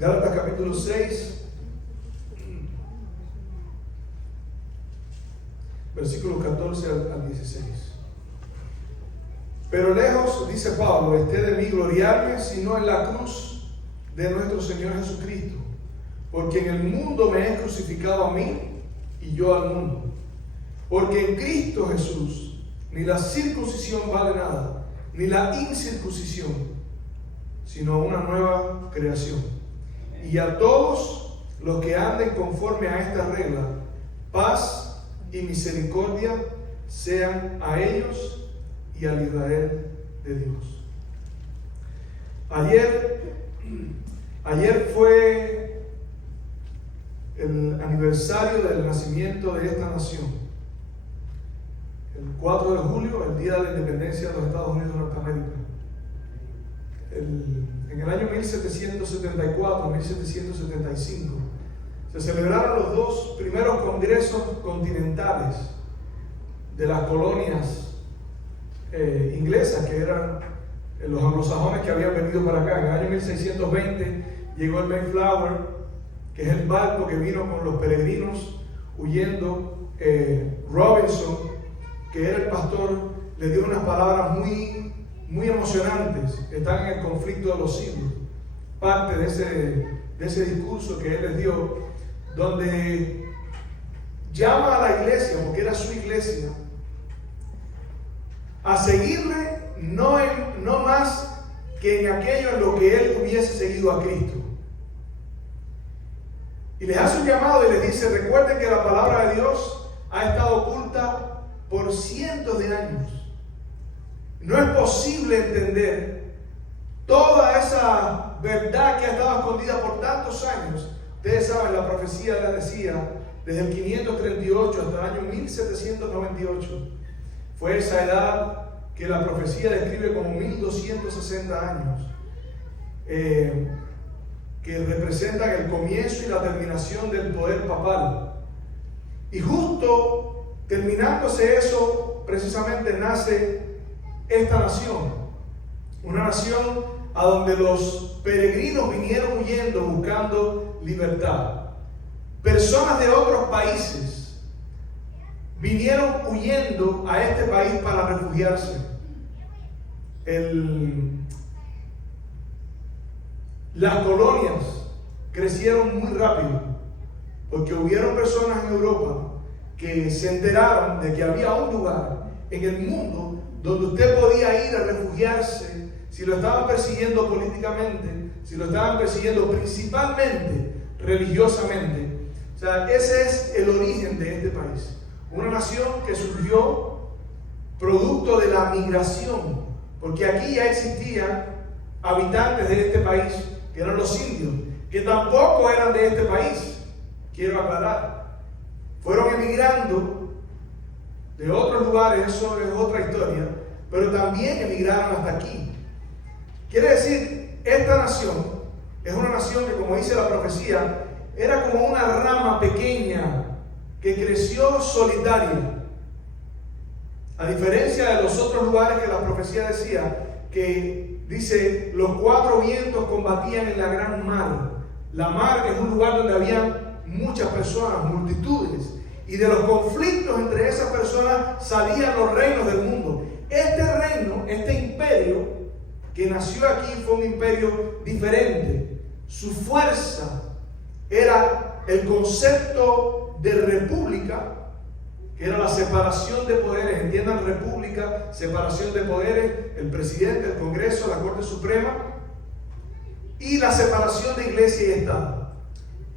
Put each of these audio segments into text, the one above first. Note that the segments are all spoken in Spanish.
Gálatas capítulo 6, versículos 14 al 16. Pero lejos, dice Pablo, esté de mí gloriarme, sino en la cruz de nuestro Señor Jesucristo, porque en el mundo me he crucificado a mí y yo al mundo. Porque en Cristo Jesús ni la circuncisión vale nada, ni la incircuncisión, sino una nueva creación. Y a todos los que anden conforme a esta regla, paz y misericordia sean a ellos y al Israel de Dios. Ayer fue el aniversario del nacimiento de esta nación. El 4 de julio, el día de la independencia de los Estados Unidos de Norteamérica. En el año 1774-1775 se celebraron los dos primeros congresos continentales de las colonias inglesas, que eran los anglosajones que habían venido para acá. En el año 1620 llegó el Mayflower, que es el barco que vino con los peregrinos huyendo. Robinson, que era el pastor, le dio unas palabras muy emocionantes, que están en el conflicto de los siglos. Parte de ese discurso que él les dio, donde llama a la iglesia, porque era su iglesia, a seguirle no más que en aquello en lo que él hubiese seguido a Cristo. Y les hace un llamado y les dice: recuerden que la palabra de Dios ha estado oculta por cientos de años. No es posible entender toda esa verdad que ha estado escondida por tantos años. Ustedes saben, la profecía la decía desde el 538 hasta el año 1798. Fue esa edad que la profecía describe como 1260 años, que representan el comienzo y la terminación del poder papal. Y justo terminándose eso, precisamente nace esta nación, una nación a donde los peregrinos vinieron huyendo buscando libertad. Personas de otros países vinieron huyendo a este país para refugiarse. Las colonias crecieron muy rápido, porque hubieron personas en Europa que se enteraron de que había un lugar en el mundo donde usted podía ir a refugiarse si lo estaban persiguiendo políticamente, si lo estaban persiguiendo principalmente religiosamente. O sea, ese es el origen de este país. Una nación que surgió producto de la migración, porque aquí ya existían habitantes de este país, que eran los indios, que tampoco eran de este país, quiero aclarar. Fueron emigrando de otros lugares, eso es otra historia, pero también emigraron hasta aquí. Quiere decir, esta nación es una nación que, como dice la profecía, era como una rama pequeña que creció solitaria. A diferencia de los otros lugares que la profecía decía, que dice, los cuatro vientos combatían en la gran mar. La mar es un lugar donde había muchas personas, multitudes, y de los conflictos entre esas personas salían los reinos del mundo. Este reino, este imperio que nació aquí, fue un imperio diferente. Su fuerza era el concepto de república, que era la separación de poderes. Entiendan, república, separación de poderes, el presidente, el Congreso, la Corte Suprema, y la separación de iglesia y Estado,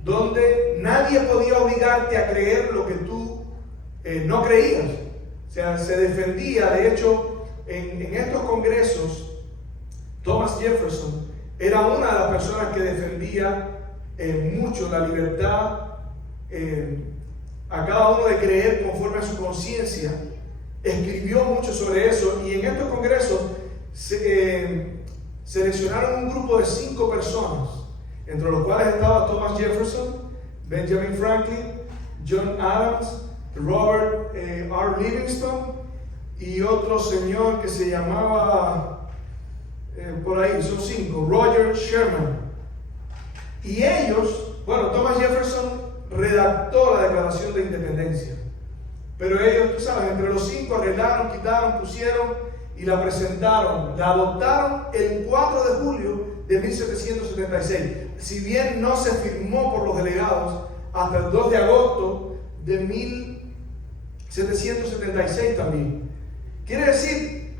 donde nadie podía obligarte a creer lo que tú no creías. O sea, se defendía. De hecho, en estos congresos, Thomas Jefferson era una de las personas que defendía mucho la libertad a cada uno de creer conforme a su conciencia. Escribió mucho sobre eso, y en estos congresos seleccionaron un grupo de 5 personas, entre los cuales estaba Thomas Jefferson, Benjamin Franklin, John Adams, Robert R. Livingston y otro señor que se llamaba, por ahí son 5, Roger Sherman. Y ellos, bueno, Thomas Jefferson redactó la Declaración de Independencia. Pero ellos, tú sabes, entre los 5 arreglaron, quitaron, pusieron y la presentaron. La adoptaron el 4 de julio de 1776. Si bien no se firmó por los delegados hasta el 2 de agosto de 1776 también. Quiere decir,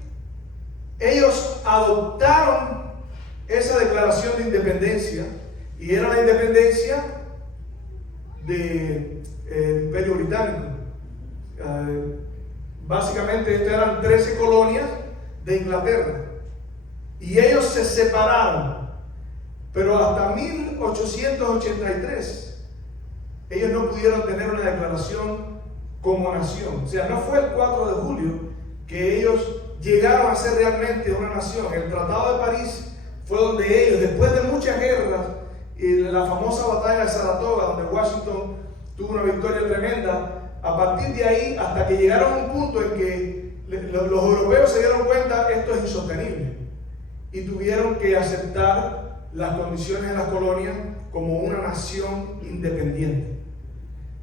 ellos adoptaron esa declaración de independencia y era la independencia del Imperio Británico. Básicamente estas eran 13 colonias de Inglaterra y ellos se separaron, pero hasta 1883 ellos no pudieron tener una declaración como nación. O sea, no fue el 4 de julio que ellos llegaron a ser realmente una nación. El Tratado de París fue donde ellos, después de muchas guerras y la famosa batalla de Saratoga, donde Washington tuvo una victoria tremenda, a partir de ahí, hasta que llegaron a un punto en que los europeos se dieron cuenta que esto es insostenible y tuvieron que aceptar las condiciones de las colonias como una nación independiente.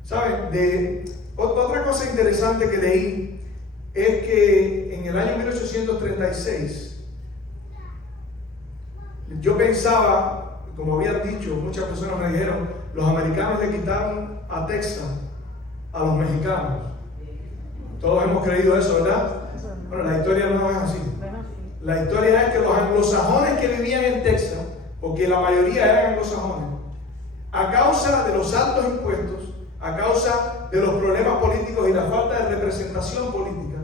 ¿Saben? Otra cosa interesante que leí es que en el año 1836 yo pensaba, como habían dicho, muchas personas me dijeron, los americanos le quitaron a Texas a los mexicanos. Todos hemos creído eso, ¿verdad? Bueno, la historia no es así. La historia es que los anglosajones que vivían en Texas, porque la mayoría eran anglosajones, a causa de los altos impuestos, a causa de los problemas políticos y la falta de representación política,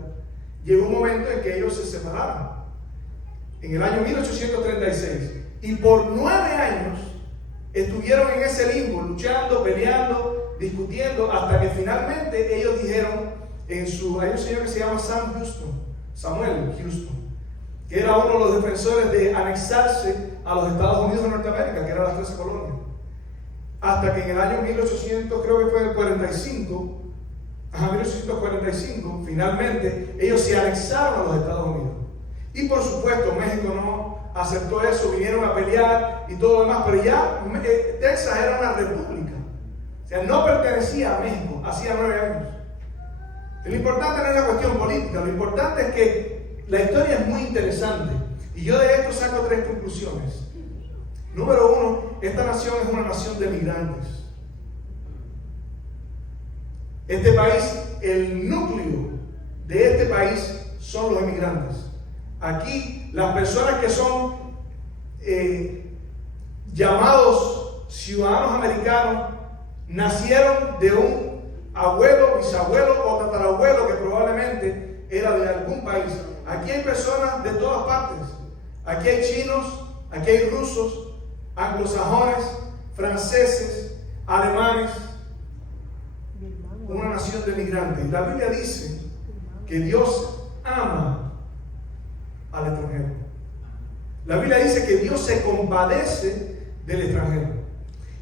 llegó un momento en que ellos se separaron. En el año 1836. Y por 9 años estuvieron en ese limbo, luchando, peleando, discutiendo, hasta que finalmente ellos dijeron, hay un señor que se llama Samuel Houston, que era uno de los defensores de anexarse a los Estados Unidos de Norteamérica, que eran las 13 colonias. Hasta que en el año 1800, creo que fue el 1845, finalmente ellos se anexaron a los Estados Unidos. Y por supuesto México no aceptó eso, vinieron a pelear y todo lo demás, pero ya Texas era una república, o sea, no pertenecía a México, hacía 9 años. Lo importante no es la cuestión política, lo importante es que la historia es muy interesante y yo de esto saco 3 conclusiones. Número 1, esta nación es una nación de migrantes. Este país, el núcleo de este país son los inmigrantes. Aquí las personas que son llamados ciudadanos americanos nacieron de un abuelo, bisabuelo o tatarabuelo que probablemente era de algún país. Aquí hay personas de todas partes. Aquí hay chinos, aquí hay rusos, anglosajones, franceses, alemanes. Una nación de migrantes. La Biblia dice que Dios ama al extranjero. La Biblia dice que Dios se compadece del extranjero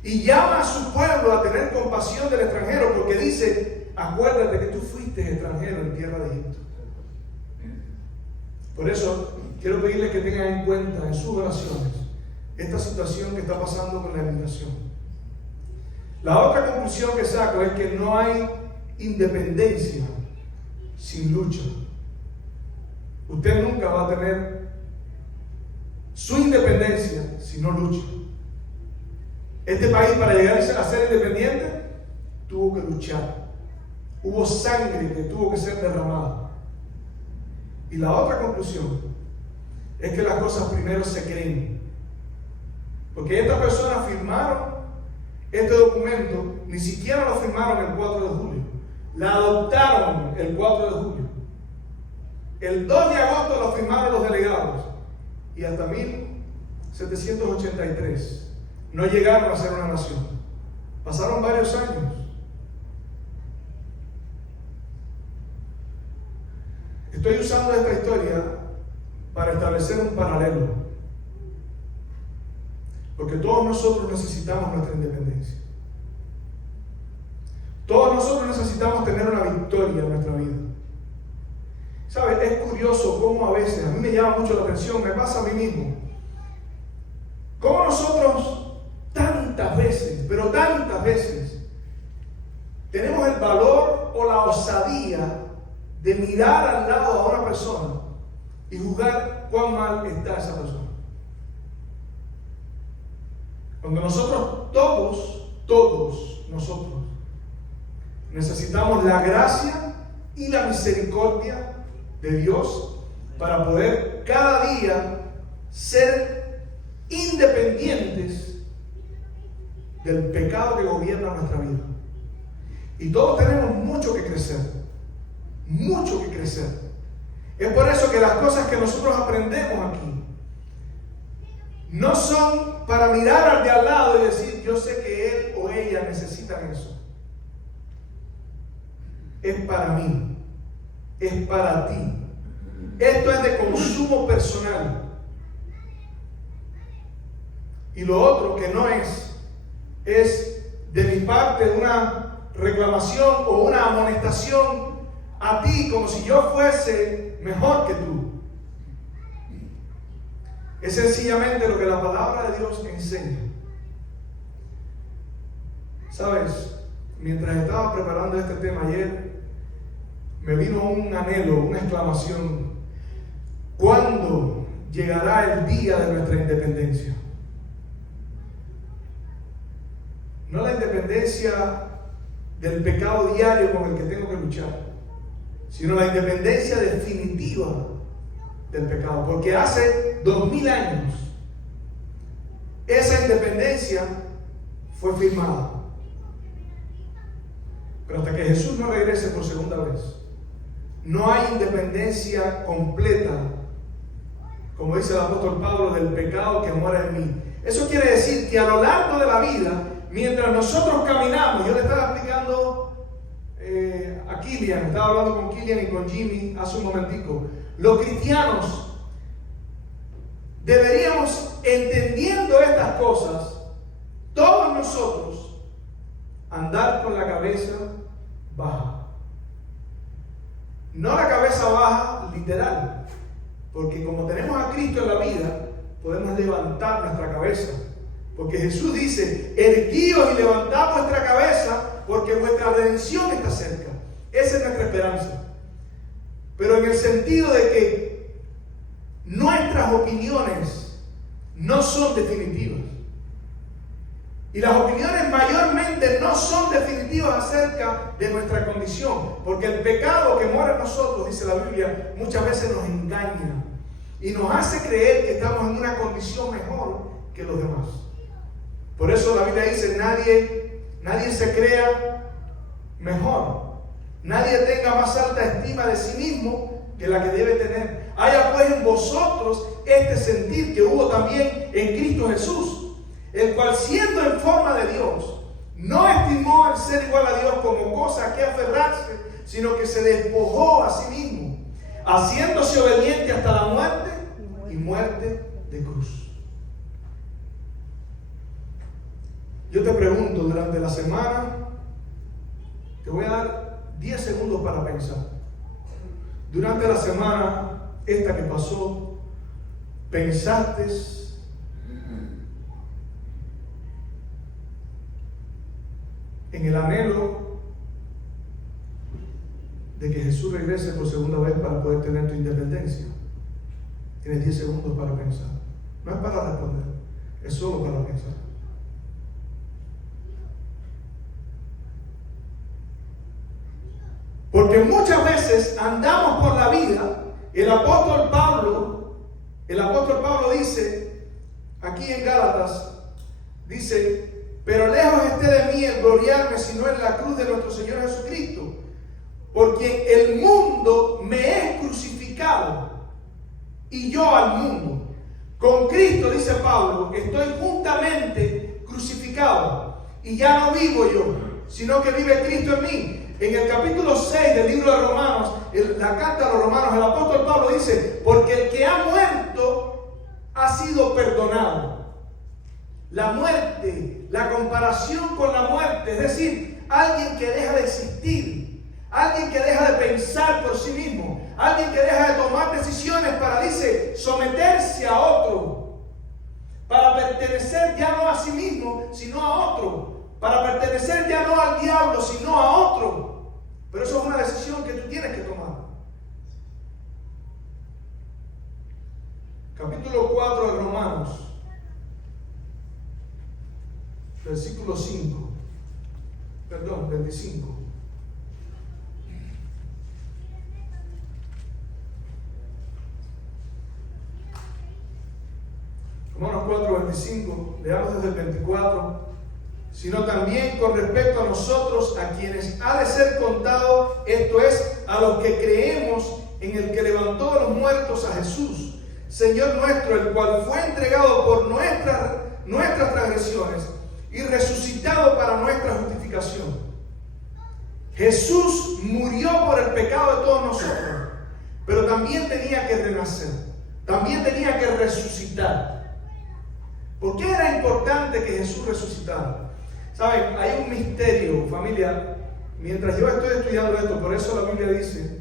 y llama a su pueblo a tener compasión del extranjero, porque dice, acuérdate que tú fuiste extranjero en tierra de Egipto. Por eso quiero pedirles que tengan en cuenta en sus oraciones esta situación que está pasando con la inmigración. La otra conclusión que saco es que no hay independencia sin lucha. Usted nunca va a tener su independencia si no lucha. Este país, para llegar a ser independiente, tuvo que luchar. Hubo sangre que tuvo que ser derramada. Y la otra conclusión es que las cosas primero se creen. Porque estas personas firmaron este documento, ni siquiera lo firmaron el 4 de julio. La adoptaron el 4 de julio. El 2 de agosto lo firmaron los delegados. Y hasta 1783 no llegaron a ser una nación. Pasaron varios años. Estoy usando esta historia para establecer un paralelo. Porque todos nosotros necesitamos nuestra independencia. Todos nosotros necesitamos tener una victoria en nuestra vida. ¿Sabes? Es curioso cómo a veces, a mí me llama mucho la atención, me pasa a mí mismo. Cómo nosotros tan tantas veces, pero tantas veces, tenemos el valor o la osadía de mirar al lado a una persona y juzgar cuán mal está esa persona. Cuando nosotros, todos nosotros, necesitamos la gracia y la misericordia de Dios para poder cada día ser independientes del pecado que gobierna nuestra vida. Y todos tenemos mucho que crecer, mucho que crecer. Es por eso que las cosas que nosotros aprendemos aquí no son para mirar al de al lado y decir, yo sé que él o ella necesitan eso. Es para mí, es para ti. Esto es de consumo personal. Y lo otro que no es de mi parte una reclamación o una amonestación a ti como si yo fuese mejor que tú. Es sencillamente lo que la palabra de Dios enseña. ¿Sabes? Mientras estaba preparando este tema ayer, me vino un anhelo, una exclamación. ¿Cuándo llegará el día de nuestra independencia? No la independencia del pecado diario con el que tengo que luchar, sino la independencia definitiva del pecado. Porque hace 2000 años esa independencia fue firmada. Pero hasta que Jesús no regrese por segunda vez, no hay independencia completa, como dice el apóstol Pablo, del pecado que mora en mí. Eso quiere decir que a lo largo de la vida, mientras nosotros caminamos, yo le estaba explicando a Kilian, estaba hablando con Kilian y con Jimmy hace un momentico, los cristianos deberíamos, entendiendo estas cosas, todos nosotros, andar con la cabeza baja. No la cabeza baja literal, porque como tenemos a Cristo en la vida, podemos levantar nuestra cabeza. Porque Jesús dice, erguíos y levantad vuestra cabeza, porque vuestra redención está cerca. Esa es nuestra esperanza. Pero en el sentido de que nuestras opiniones no son definitivas. Y las opiniones mayormente no son definitivas acerca de nuestra condición. Porque el pecado que mora en nosotros, dice la Biblia, muchas veces nos engaña. Y nos hace creer que estamos en una condición mejor que los demás. Por eso la Biblia dice, nadie se crea mejor. Nadie tenga más alta estima de sí mismo que la que debe tener. Haya pues en vosotros este sentir que hubo también en Cristo Jesús, el cual siendo en forma de Dios, no estimó el ser igual a Dios como cosa a que aferrarse, sino que se despojó a sí mismo, haciéndose obediente hasta la muerte y muerte de cruz. Yo te pregunto, durante la semana, te voy a dar 10 segundos para pensar. Durante la semana, esta que pasó, ¿pensaste en el anhelo de que Jesús regrese por segunda vez para poder tener tu independencia? Tienes 10 segundos para pensar. No es para responder, es solo para pensar. Porque muchas veces andamos por la vida. El apóstol Pablo dice, aquí en Gálatas, dice, pero lejos esté de mí el gloriarme, sino en la cruz de nuestro Señor Jesucristo, por quien el mundo me es crucificado, y yo al mundo. Con Cristo, dice Pablo, estoy juntamente crucificado, y ya no vivo yo, sino que vive Cristo en mí. En el capítulo 6 del libro de Romanos, la carta a los Romanos, el apóstol Pablo dice, porque el que ha muerto ha sido perdonado. La muerte, la comparación con la muerte, es decir, alguien que deja de existir, alguien que deja de pensar por sí mismo, alguien que deja de tomar decisiones para, dice, someterse a otro. para pertenecer ya no a sí mismo, sino a otro, para pertenecer ya no al diablo, sino a otro. Pero eso es una decisión que tú tienes que tomar. Capítulo 4 de Romanos, versículo 5, perdón, 25. Romanos 4, 25, leamos desde el 24. Sino también con respecto a nosotros, a quienes ha de ser contado, esto es, a los que creemos en el que levantó a los muertos a Jesús, Señor nuestro, el cual fue entregado por nuestras transgresiones y resucitado para nuestra justificación. Jesús murió por el pecado de todos nosotros, pero también tenía que renacer, también tenía que resucitar. ¿Por qué era importante que Jesús resucitara? Saben, hay un misterio, familia. Mientras yo estoy estudiando esto, por eso la Biblia dice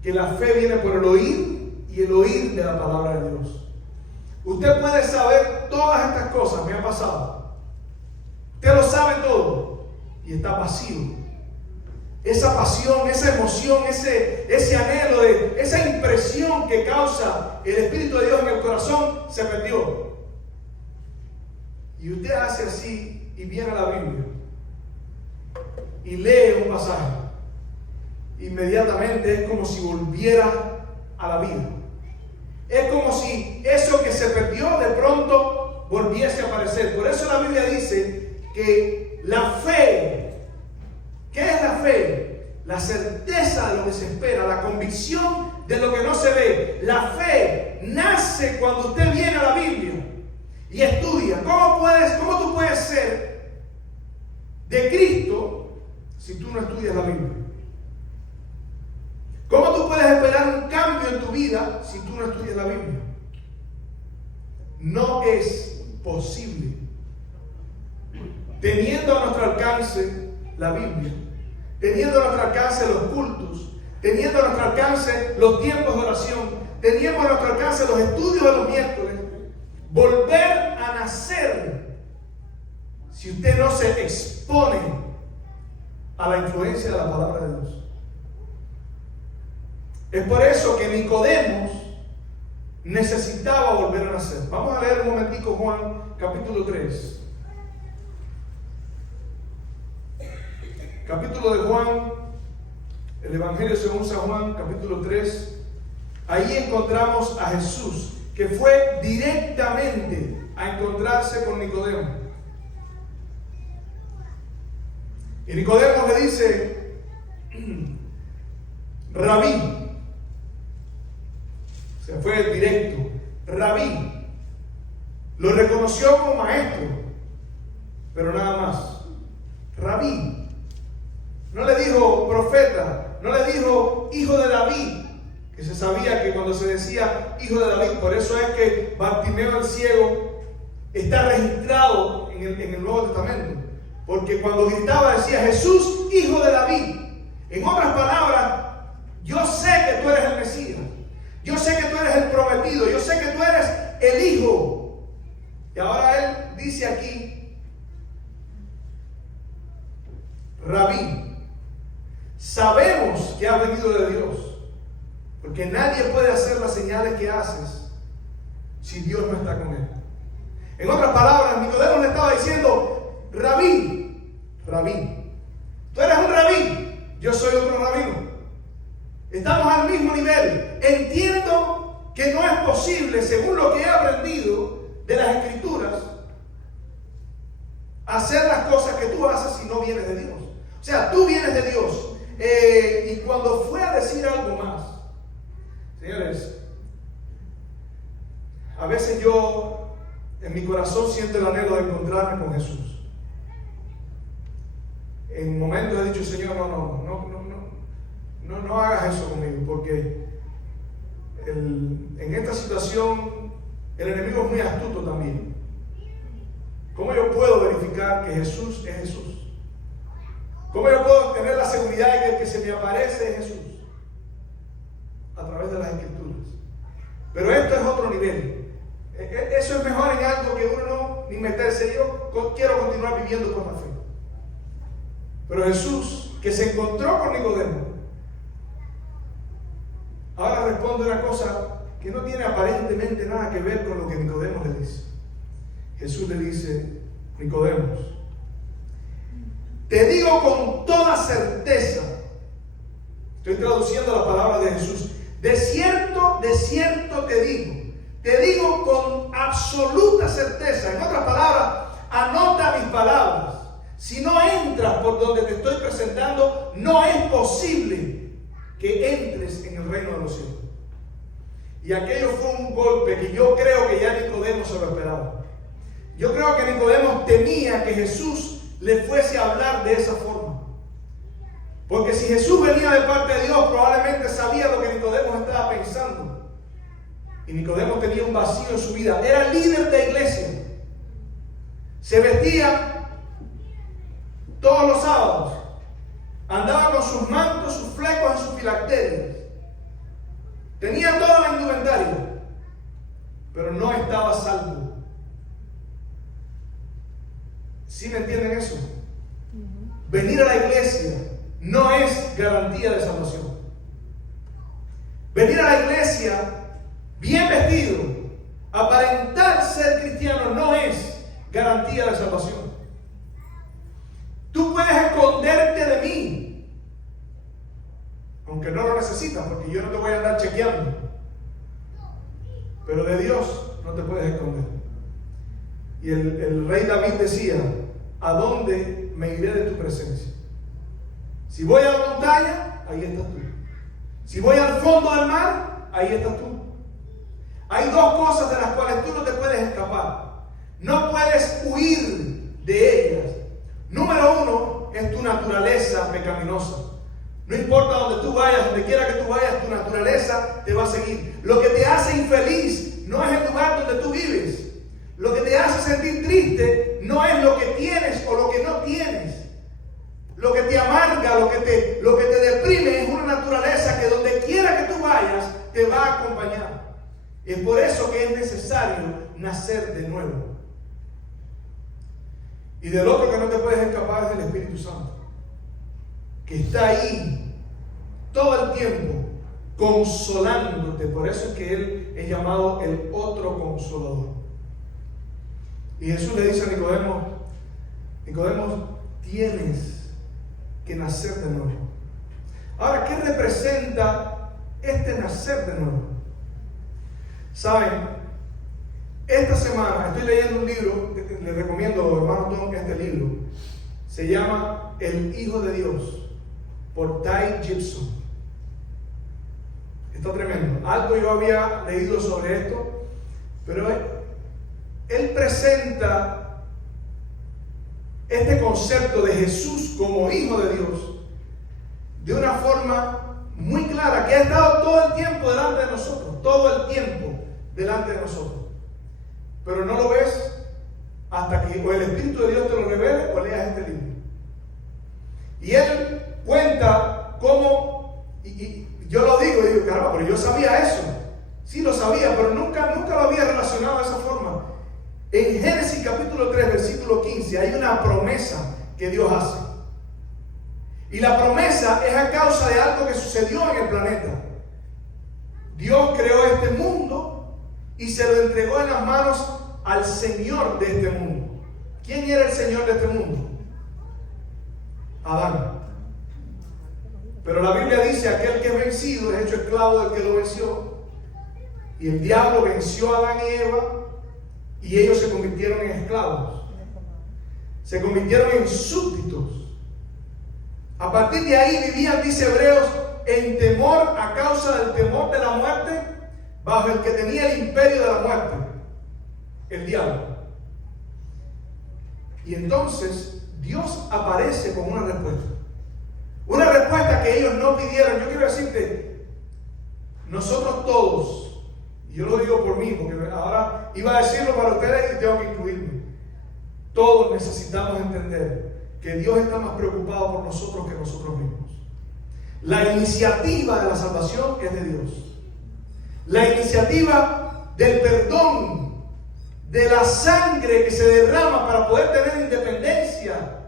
que la fe viene por el oír y el oír de la palabra de Dios. Usted puede saber todas estas cosas, me ha pasado. Usted lo sabe todo y está pasivo. Esa pasión, esa emoción, ese anhelo, esa impresión que causa el Espíritu de Dios en el corazón se perdió. Y usted hace así y viene a la Biblia y lee un pasaje. Inmediatamente es como si volviera a la vida. Es como si eso que se perdió de pronto volviese a aparecer. Por eso la Biblia dice que la fe, ¿qué es la fe? La certeza de lo que se espera, la convicción de lo que no se ve. La fe nace cuando usted viene a la Biblia y estudia. ¿Cómo tú puedes ser de Cristo si tú no estudias la Biblia? ¿Cómo tú puedes esperar un cambio en tu vida si tú no estudias la Biblia? No es posible. Teniendo a nuestro alcance la Biblia, teniendo a nuestro alcance los cultos, teniendo a nuestro alcance los tiempos de oración, teniendo a nuestro alcance los estudios de los miércoles, volver a nacer, si usted no se expone a la influencia de la palabra de Dios. Es por eso que Nicodemos necesitaba volver a nacer. Vamos a leer un momentico Juan capítulo 3. Capítulo de Juan, el Evangelio según San Juan, capítulo 3. Ahí encontramos a Jesús, que fue directamente a encontrarse con Nicodemo. Y Nicodemo le dice: Rabí. O sea, fue directo. Rabí. Lo reconoció como maestro, pero nada más. Rabí. No le dijo profeta, no le dijo hijo de David, que se sabía que cuando se decía hijo de David, por eso es que Bartimeo el ciego está registrado en el Nuevo Testamento, porque cuando gritaba decía Jesús, hijo de David. En otras palabras, yo sé que tú eres el Mesías, yo sé que tú eres el prometido, yo sé que tú eres el hijo. Y ahora él dice aquí, Rabí, sabemos que has venido de Dios, porque nadie puede hacer las señales que haces si Dios no está con él. En otras palabras, Nicodemo le estaba diciendo: Rabí, Rabí, tú eres un rabí, yo soy otro rabino. Estamos al mismo nivel. Entiendo que no es posible, según lo que he aprendido de las Escrituras, hacer las cosas que tú haces si no vienes de Dios. O sea, tú vienes de Dios. Y cuando fue a decir algo más, señores, a veces yo en mi corazón siento el anhelo de encontrarme con Jesús. En momentos he dicho: Señor, no hagas eso conmigo, porque en esta situación el enemigo es muy astuto también. ¿Cómo yo puedo verificar que Jesús es Jesús? ¿Cómo yo puedo tener la seguridad de que el que se me aparece es Jesús? A través de las Escrituras. Pero esto es otro nivel. Eso es mejor en algo que uno no ni meterse. Yo quiero continuar viviendo por la fe. Pero Jesús, que se encontró con Nicodemo, ahora responde una cosa que no tiene aparentemente nada que ver con lo que Nicodemo le dice. Jesús le dice: Nicodemo, te digo con toda certeza, estoy traduciendo la palabra de Jesús, de cierto te digo con absoluta certeza. En otras palabras, anota mis palabras. Si no entras por donde te estoy presentando, no es posible que entres en el reino de los cielos. Y aquello fue un golpe que yo creo que ya Nicodemo se lo esperaba. Yo creo que Nicodemo temía que Jesús le fuese a hablar de esa forma. Porque si Jesús venía de parte de Dios, probablemente sabía lo que Nicodemo estaba pensando. Y Nicodemo tenía un vacío en su vida. Era líder de iglesia. Se vestía todos los sábados. Andaba con sus mantos, sus flecos y sus filacterias. Tenía toda la indumentaria. Pero no estaba salvo. ¿Sí me entienden eso? Venir a la iglesia no es garantía de salvación. Venir a la iglesia bien vestido, aparentar ser cristiano, no es garantía de salvación. Tú puedes esconderte de mí, aunque no lo necesitas, porque yo no te voy a andar chequeando. Pero de Dios no te puedes esconder. Y el rey David decía: ¿a dónde me iré de tu presencia? Si voy a la montaña, ahí estás tú. Si voy al fondo del mar, ahí estás tú. Hay dos cosas de las cuales tú no te puedes escapar. No puedes huir de ellas. Número uno es tu naturaleza pecaminosa. No importa donde tú vayas, donde quiera que tú vayas, tu naturaleza te va a seguir. Lo que te hace infeliz no es el lugar donde tú vives. Lo que te hace sentir triste no es lo que tienes o lo que no tienes. Lo que te amarga, lo que te deprime es una naturaleza que donde quiera que tú vayas te va a acompañar. Es por eso que es necesario nacer de nuevo. Y del otro que no te puedes escapar es del Espíritu Santo, que está ahí todo el tiempo consolándote. Por eso es que Él es llamado el otro consolador. Y Jesús le dice a Nicodemo: Nicodemo, tienes que nacer de nuevo. Ahora, ¿qué representa este nacer de nuevo? Saben, esta semana estoy leyendo un libro, les recomiendo, hermano Tom, este libro. Se llama El Hijo de Dios, por Ty Gibson. Está tremendo. Algo yo había leído sobre esto, pero él presenta este concepto de Jesús como Hijo de Dios de una forma muy clara, que ha estado todo el tiempo delante de nosotros, todo el tiempo delante de nosotros. Pero no lo ves hasta que o el Espíritu de Dios te lo revele o leas este libro. Y él cuenta cómo, y yo lo digo, y digo, caramba, pero yo sabía eso. Sí lo sabía, pero nunca lo había relacionado de esa forma. En Génesis capítulo 3, versículo 15, hay una promesa que Dios hace. Y la promesa es a causa de algo que sucedió en el planeta. Dios creó este mundo y se lo entregó en las manos al Señor de este mundo. ¿Quién era el Señor de este mundo? Adán. Pero la Biblia dice: aquel que es vencido es hecho esclavo del que lo venció. Y el diablo venció a Adán y Eva, y ellos se convirtieron en esclavos. Se convirtieron en súbditos. A partir de ahí vivían, dice Hebreos, en temor a causa del temor de la muerte, bajo el que tenía el imperio de la muerte, el diablo. Y entonces Dios aparece con una respuesta. Una respuesta que ellos no pidieron. Yo quiero decirte, nosotros todos, y yo lo digo por mí, porque ahora iba a decirlo para ustedes y tengo que incluirme. Todos necesitamos entender que Dios está más preocupado por nosotros que nosotros mismos. La iniciativa de la salvación es de Dios. La iniciativa del perdón de la sangre que se derrama para poder tener independencia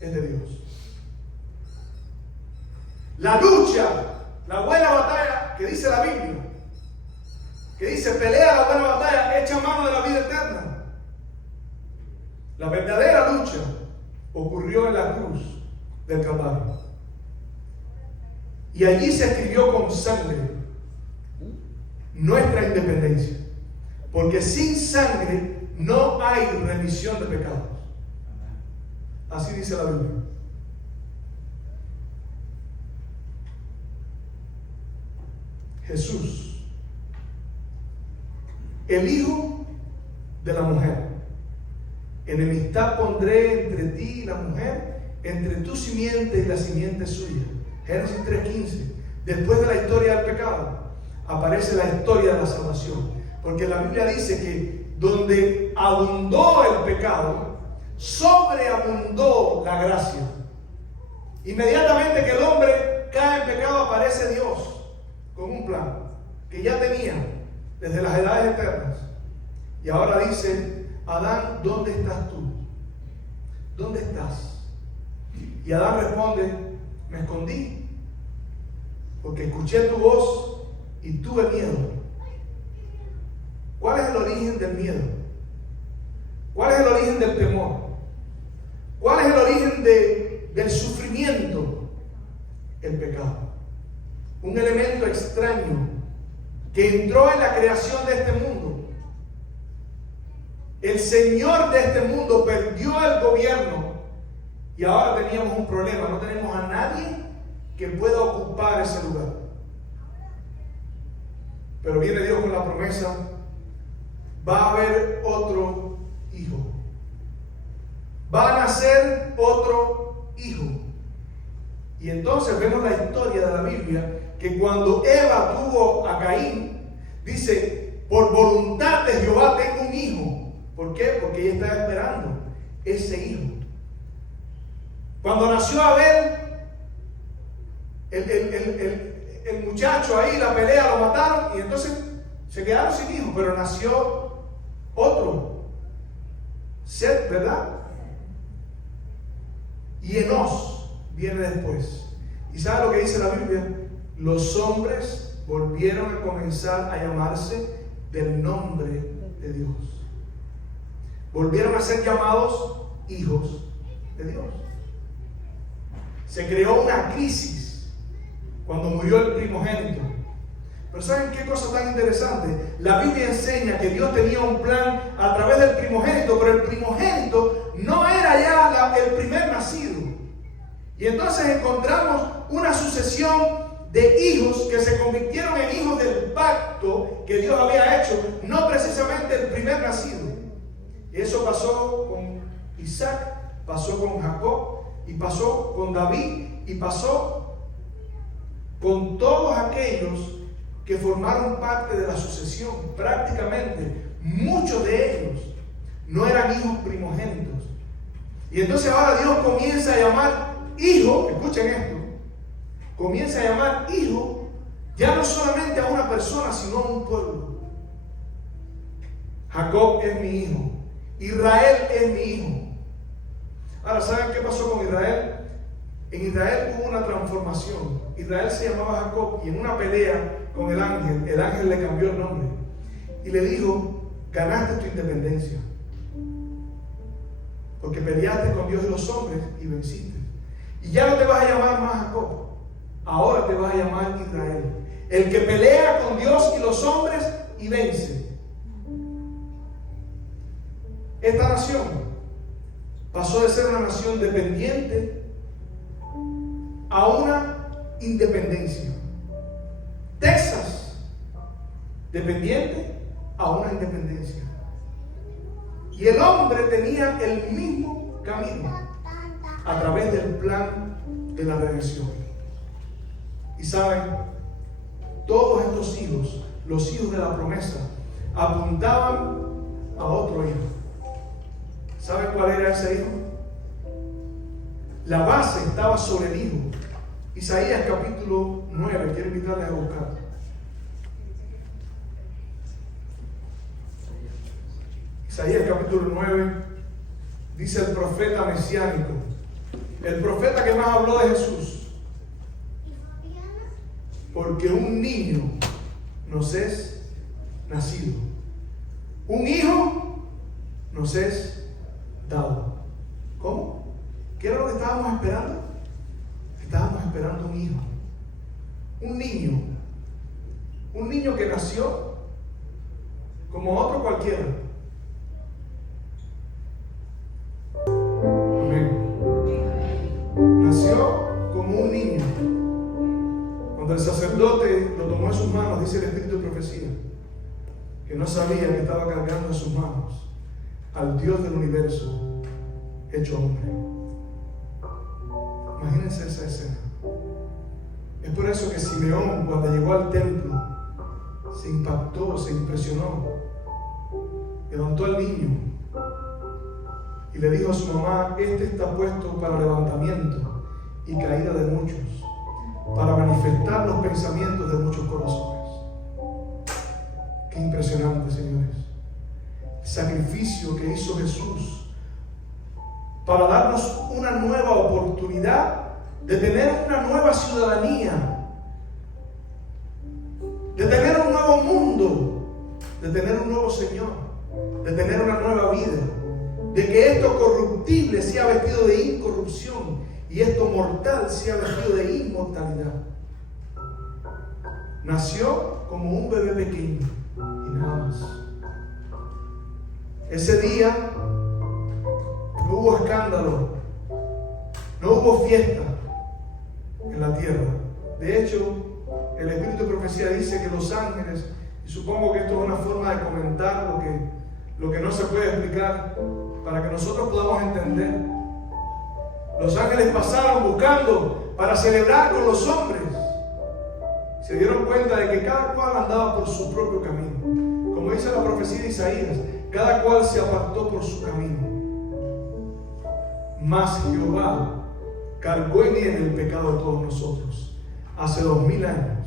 es de Dios. La lucha, la buena batalla que dice la Biblia, que dice pelea la buena batalla, echa mano de la vida eterna. La verdadera lucha ocurrió en la cruz del Calvario. Y allí se escribió con sangre nuestra independencia. Porque sin sangre no hay remisión de pecados. Así dice la Biblia. Jesús, el Hijo de la mujer. Enemistad pondré entre ti y la mujer, entre tu simiente y la simiente suya. Génesis 3:15. Después de la historia del pecado, aparece la historia de la salvación. Porque la Biblia dice que donde abundó el pecado, sobreabundó la gracia. Inmediatamente que el hombre cae en pecado, aparece Dios con un plan que ya tenía desde las edades eternas. Y ahora dice: Adán, ¿dónde estás tú? ¿Dónde estás? Y Adán responde: me escondí porque escuché tu voz y tuve miedo. ¿Cuál es el origen del miedo? ¿Cuál es el origen del temor? ¿Cuál es el origen del sufrimiento? El pecado. Un elemento extraño que entró en la creación de este mundo. El Señor de este mundo perdió el gobierno y ahora teníamos un problema. No tenemos a nadie que pueda ocupar ese lugar. Pero viene Dios con la promesa: va a haber otro hijo. Va a nacer otro hijo. Y entonces vemos la historia de la Biblia, que cuando Eva tuvo a Caín, dice: por voluntad de Jehová tengo un hijo. ¿Por qué? Porque ella estaba esperando ese hijo. Cuando nació Abel, el muchacho ahí, la pelea, lo mataron y entonces se quedaron sin hijo, pero nació otro, Set, ¿verdad? Y Enos viene después. ¿Y sabe lo que dice la Biblia? Los hombres volvieron a comenzar a llamarse del nombre de Dios. Volvieron a ser llamados hijos de Dios. Se creó una crisis cuando murió el primogénito. Pero ¿saben qué cosa tan interesante? La Biblia enseña que Dios tenía un plan a través del primogénito, pero el primogénito no era ya el primer nacido. Y entonces encontramos una sucesión de hijos que se convirtieron en hijos del pacto que Dios había hecho, no precisamente el primer nacido. Y eso pasó con Isaac, pasó con Jacob, y pasó con David, y pasó con todos aquellos que formaron parte de la sucesión. Prácticamente muchos de ellos no eran hijos primogénitos. Y entonces ahora Dios comienza a llamar hijo, escuchen esto, comienza a llamar hijo ya no solamente a una persona, sino a un pueblo. Jacob es mi hijo, Israel es mi hijo. Ahora, ¿saben qué pasó con Israel? En Israel hubo una transformación. Israel se llamaba Jacob y en una pelea con el ángel le cambió el nombre y le dijo: ganaste tu independencia porque peleaste con Dios y los hombres y venciste. Y ya no te vas a llamar más Jacob, ahora te vas a llamar Israel, el que pelea con Dios y los hombres y vence. Esta nación pasó de ser una nación dependiente a una independencia. Texas, dependiente a una independencia. Y el hombre tenía el mismo camino a través del plan de la redención. Y saben, todos estos hijos, los hijos de la promesa, apuntaban a otro hijo. ¿Saben cuál era ese hijo? La base estaba sobre el hijo. Isaías capítulo 9, quiero invitarles a buscar. Isaías capítulo 9, dice el profeta mesiánico, el profeta que más habló de Jesús: porque un niño nos es nacido, un hijo nos es dado. ¿Cómo? ¿Qué era lo que estábamos esperando? Estábamos esperando un hijo, un niño que nació como otro cualquiera. Nació como un niño. Cuando el sacerdote lo tomó en sus manos, dice el Espíritu de profecía, que no sabía que estaba cargando en sus manos al Dios del universo hecho hombre. Imagínense esa escena. Es por eso que Simeón, cuando llegó al templo, se impactó, se impresionó, levantó al niño y le dijo a su mamá: este está puesto para levantamiento y caída de muchos, para manifestar los pensamientos de muchos corazones. Qué impresionante, señores, el sacrificio que hizo Jesús para darnos una nueva oportunidad de tener una nueva ciudadanía, de tener un nuevo mundo, de tener un nuevo Señor, de tener una nueva vida, de que esto corruptible sea vestido de incorrupción y esto mortal sea vestido de inmortalidad. Nació como un bebé pequeño y nada más. Ese día no hubo escándalo, no hubo fiesta en la tierra. De hecho, el Espíritu de profecía dice que los ángeles, y supongo que esto es una forma de comentar lo que no se puede explicar para que nosotros podamos entender, los ángeles pasaron buscando para celebrar con los hombres. Se dieron cuenta de que cada cual andaba por su propio camino. Como dice la profecía de Isaías, cada cual se apartó por su camino. Mas Jehová cargó en él el pecado de todos nosotros hace 2000 años.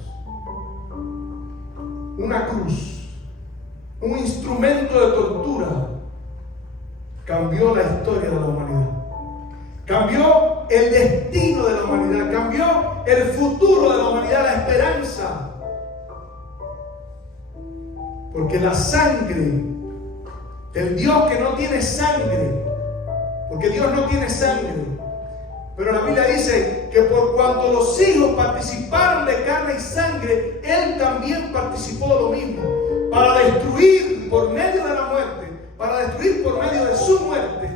Una cruz, un instrumento de tortura, cambió la historia de la humanidad, cambió el destino de la humanidad, cambió el futuro de la humanidad, la esperanza. Porque la sangre del Dios que no tiene sangre, porque Dios no tiene sangre, pero la Biblia dice que por cuanto los hijos participaron de carne y sangre, Él también participó de lo mismo, para destruir por medio de la muerte, para destruir por medio de su muerte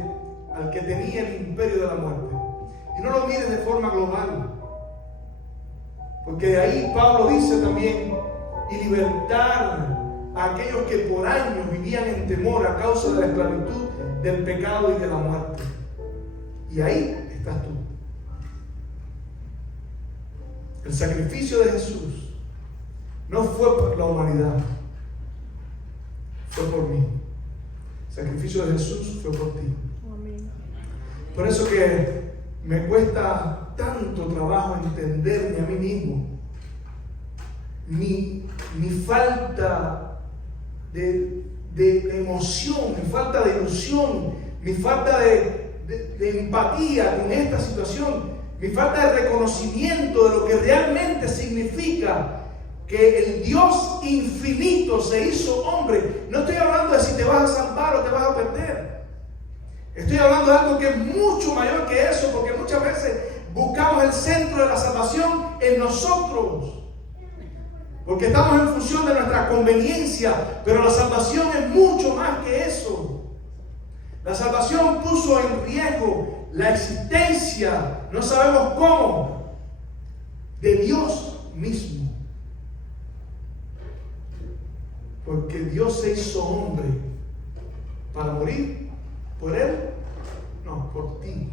al que tenía el imperio de la muerte. Y no lo mires de forma global, porque de ahí Pablo dice también: y libertar a aquellos que por años vivían en temor a causa de la esclavitud, del pecado y de la muerte. Y ahí estás tú. El sacrificio de Jesús no fue por la humanidad, fue por mí. El sacrificio de Jesús fue por ti. Amén. Por eso que me cuesta tanto trabajo entenderme a mí mismo, mi falta de emoción, mi falta de ilusión, mi falta de empatía con esta situación, mi falta de reconocimiento de lo que realmente significa que el Dios infinito se hizo hombre. No estoy hablando de si te vas a salvar o te vas a perder. Estoy hablando de algo que es mucho mayor que eso, porque muchas veces buscamos el centro de la salvación en nosotros, porque estamos en función de nuestra conveniencia, pero la salvación es mucho más que eso. La salvación puso en riesgo la existencia, no sabemos cómo, de Dios mismo. Porque Dios se hizo hombre para morir por él, no, por ti.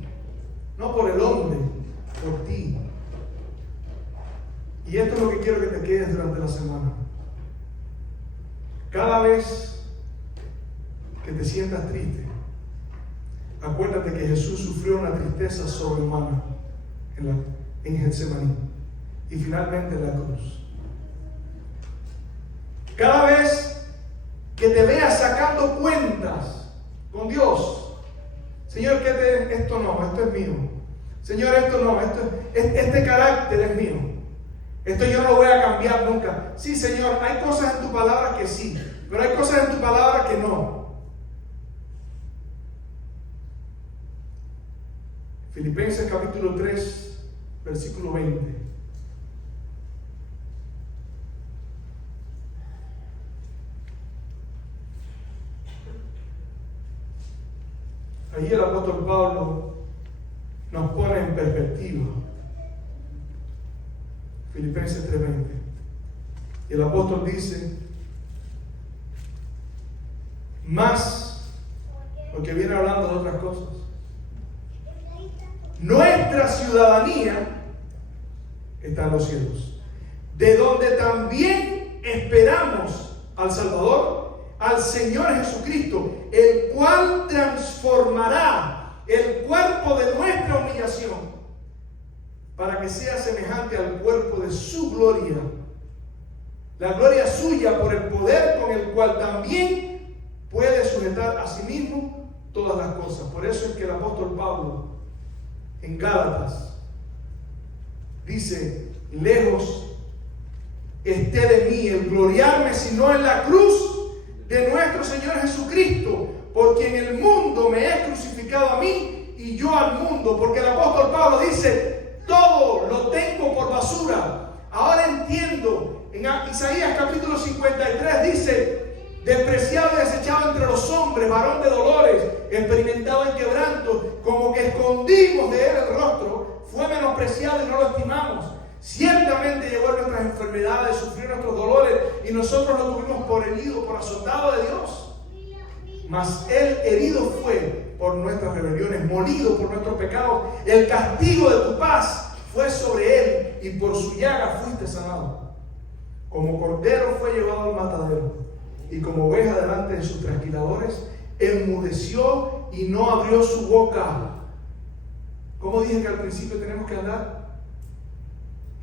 No por el hombre, por ti. Y esto es lo que quiero que te quedes durante la semana. Cada vez que te sientas triste, acuérdate que Jesús sufrió una tristeza sobrehumana en Getsemaní y finalmente en la cruz. Cada vez que te veas sacando cuentas con Dios. Señor, esto no, esto es mío. Señor, esto no, este carácter es mío. Esto yo no lo voy a cambiar nunca. Sí, Señor, hay cosas en tu palabra que sí, pero hay cosas en tu palabra que no. Filipenses capítulo 3, versículo 20. Allí el apóstol Pablo nos pone en perspectiva. Filipenses 3:20. Y el apóstol dice, más, porque viene hablando de otras cosas. Nuestra ciudadanía está en los cielos, de donde también esperamos al Salvador, al Señor Jesucristo, el cual transformará el cuerpo de nuestra humillación para que sea semejante al cuerpo de su gloria, la gloria suya por el poder con el cual también puede sujetar a sí mismo todas las cosas. Por eso es que el apóstol Pablo en Gálatas dice, lejos esté de mí el gloriarme, sino en la cruz de nuestro Señor Jesucristo, porque en el mundo me he crucificado a mí y yo al mundo. Porque el apóstol Pablo dice, todo lo tengo por basura. Ahora entiendo, en Isaías capítulo 53 dice, despreciado y desechado entre los hombres, varón de dolores, experimentado en quebranto, como que escondimos de él el rostro, fue menospreciado y no lo estimamos. Ciertamente llevó nuestras enfermedades, sufrió nuestros dolores, y nosotros lo tuvimos por herido, por azotado de Dios. Mas él herido fue por nuestras rebeliones, molido por nuestros pecados. El castigo de tu paz fue sobre él, y por su llaga fuiste sanado. Como cordero fue llevado al matadero, y como oveja delante de sus trasquiladores, enmudeció y no abrió su boca. ¿Cómo dije que al principio tenemos que andar?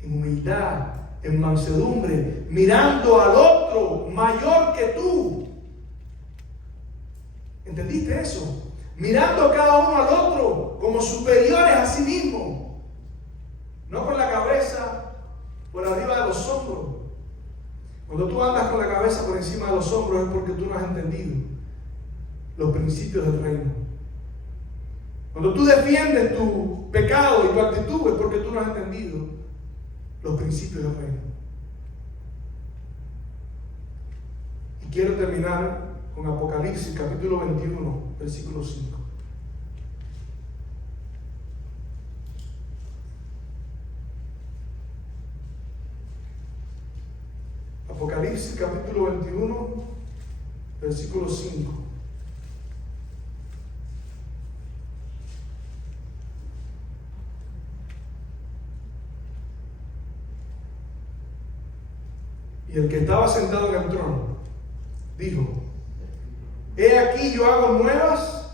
En humildad, en mansedumbre, mirando al otro mayor que tú. ¿Entendiste eso? Mirando cada uno al otro como superiores a sí mismo, no con la cabeza por arriba de los hombros. Cuando tú andas con la cabeza por encima de los hombros es porque tú no has entendido los principios del reino. Cuando tú defiendes tu pecado y tu actitud es porque tú no has entendido los principios del reino. Y quiero terminar con Apocalipsis capítulo 21, versículo 5. Apocalipsis capítulo 21, versículo 5. Y el que estaba sentado en el trono dijo, he aquí yo hago nuevas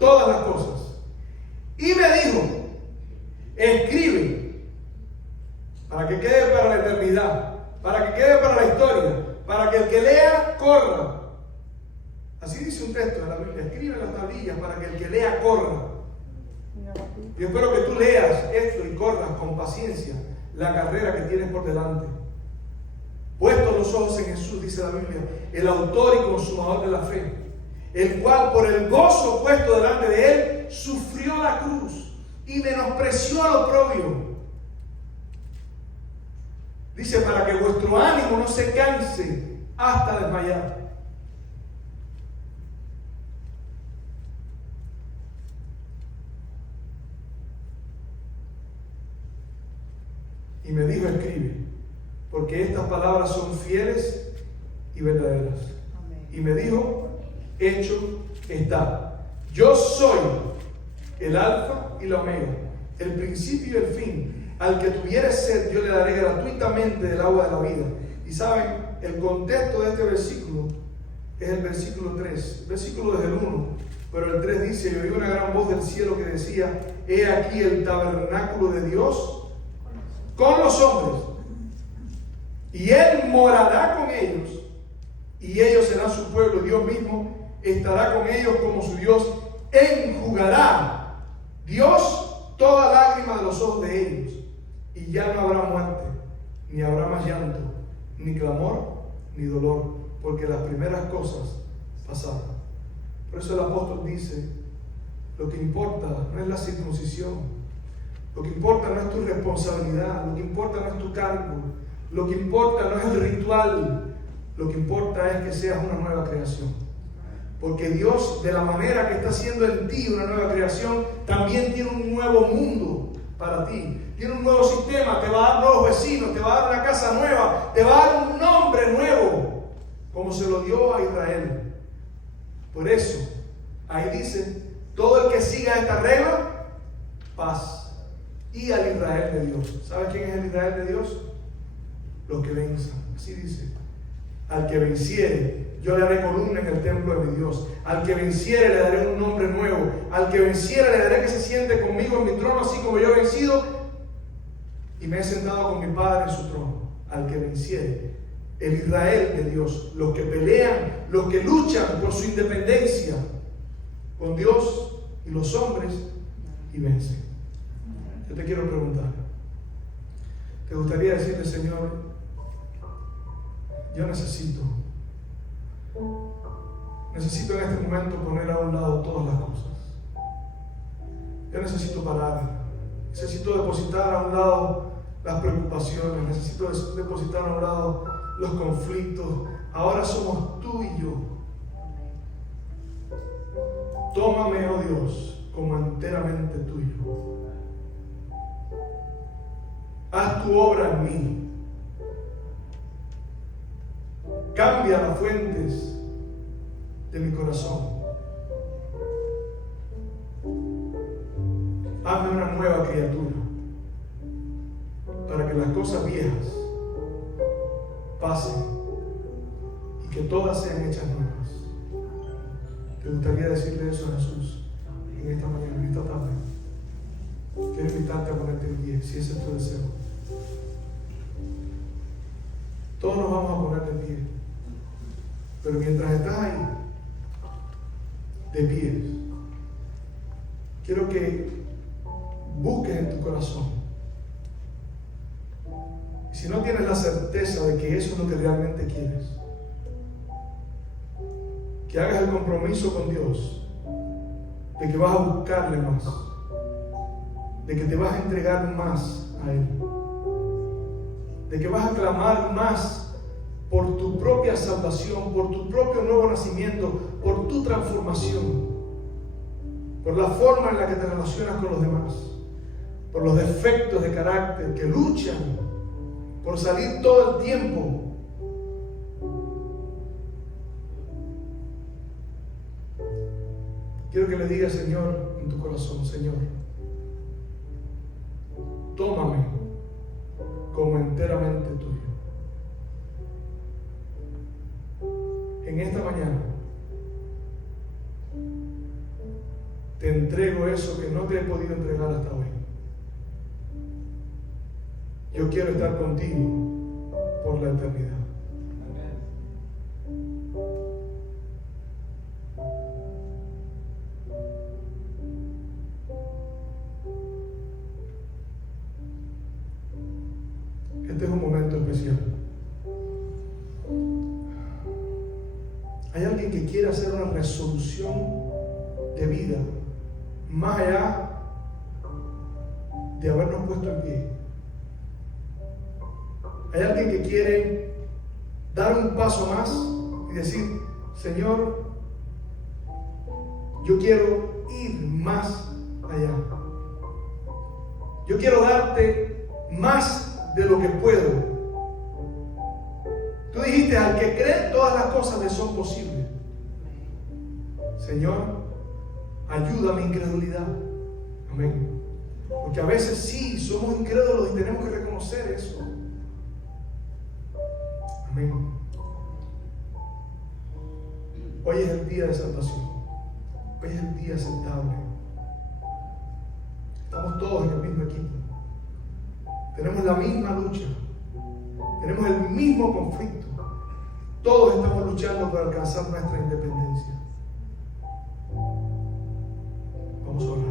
todas las cosas. Y me dijo, escribe, para que quede para la eternidad, para que quede para la historia, para que el que lea corra. Así dice un texto de la Biblia, escribe en las tablillas para que el que lea corra. Yo espero que tú leas esto y corras con paciencia la carrera que tienes por delante. Puestos los ojos en Jesús, dice la Biblia, el autor y consumador de la fe, el cual por el gozo puesto delante de él, sufrió la cruz y menospreció al oprobio. Dice, para que vuestro ánimo no se canse hasta desmayar. Y me dijo, escribe, porque estas palabras son fieles y verdaderas. Amén. Y me dijo, hecho está. Yo soy el alfa y la omega, el principio y el fin. Al que tuviere sed, yo le daré gratuitamente del agua de la vida. Y saben, el contexto de este versículo es el versículo 3, versículo desde el 1. Pero el 3 dice, y oí una gran voz del cielo que decía, he aquí el tabernáculo de Dios con los hombres, y él morará con ellos, y ellos serán su pueblo, y Dios mismo estará con ellos como su Dios, enjugará Dios toda lágrima de los ojos de ellos, y ya no habrá muerte, ni habrá más llanto, ni clamor, ni dolor, porque las primeras cosas pasaron. Por eso el apóstol dice, lo que importa no es la circuncisión, lo que importa no es tu responsabilidad, lo que importa no es tu cargo, lo que importa no es el ritual, lo que importa es que seas una nueva creación. Porque Dios, de la manera que está haciendo en ti una nueva creación, también tiene un nuevo mundo para ti. Tiene un nuevo sistema, te va a dar nuevos vecinos, te va a dar una casa nueva, te va a dar un nombre nuevo, como se lo dio a Israel. Por eso, ahí dice, todo el que siga esta regla, paz. Y al Israel de Dios. ¿Sabes quién es el Israel de Dios? Los que venzan. Así dice. Al que venciere, yo le haré columna en el templo de mi Dios. Al que venciere le daré un nombre nuevo. Al que venciere le daré que se siente conmigo en mi trono, así como yo he vencido y me he sentado con mi Padre en su trono. Al que venciere, el Israel de Dios, los que pelean, los que luchan por su independencia con Dios y los hombres, y vencen. Yo te quiero preguntar, ¿te gustaría decirle, Señor, yo necesito en este momento poner a un lado todas las cosas? Yo necesito parar, necesito depositar a un lado las preocupaciones, necesito depositar a un lado los conflictos. Ahora somos tú y yo. Tómame, oh Dios, como enteramente tuyo. Haz tu obra en mí. Cambia las fuentes de mi corazón. Hazme una nueva criatura, para que las cosas viejas pasen y que todas sean hechas nuevas. ¿Te gustaría decirle eso a Jesús en esta mañana, en esta tarde? Quiero invitarte a ponerte en pie, si ese es tu deseo. Todos nos vamos a poner de pie, pero mientras estás ahí, de pie, quiero que busques en tu corazón. Y si no tienes la certeza de que eso es lo que realmente quieres, que hagas el compromiso con Dios de que vas a buscarle más, de que te vas a entregar más a Él, de que vas a clamar más por tu propia salvación, por tu propio nuevo nacimiento, por tu transformación, por la forma en la que te relacionas con los demás, por los defectos de carácter que luchan por salir todo el tiempo. Quiero que le digas, Señor, en tu corazón, Señor, tómame como enteramente tuyo. En esta mañana te entrego eso que no te he podido entregar hasta hoy. Yo quiero estar contigo por la eternidad. Este es un momento especial. Hay alguien que quiere hacer una resolución de vida más allá de habernos puesto en pie. Hay alguien que quiere dar un paso más y decir, Señor, yo quiero ir más allá. Yo quiero darte más de lo que puedo. Tú dijiste, al que cree todas las cosas le son posibles. Señor, ayuda a mi incredulidad. Amén. Porque a veces sí, somos incrédulos y tenemos que reconocer eso. Amén. Hoy es el día de salvación. Hoy es el día aceptable. Estamos todos en el mismo equipo. Tenemos la misma lucha. Tenemos el mismo conflicto. Todos estamos luchando por alcanzar nuestra independencia. Vamos a orar.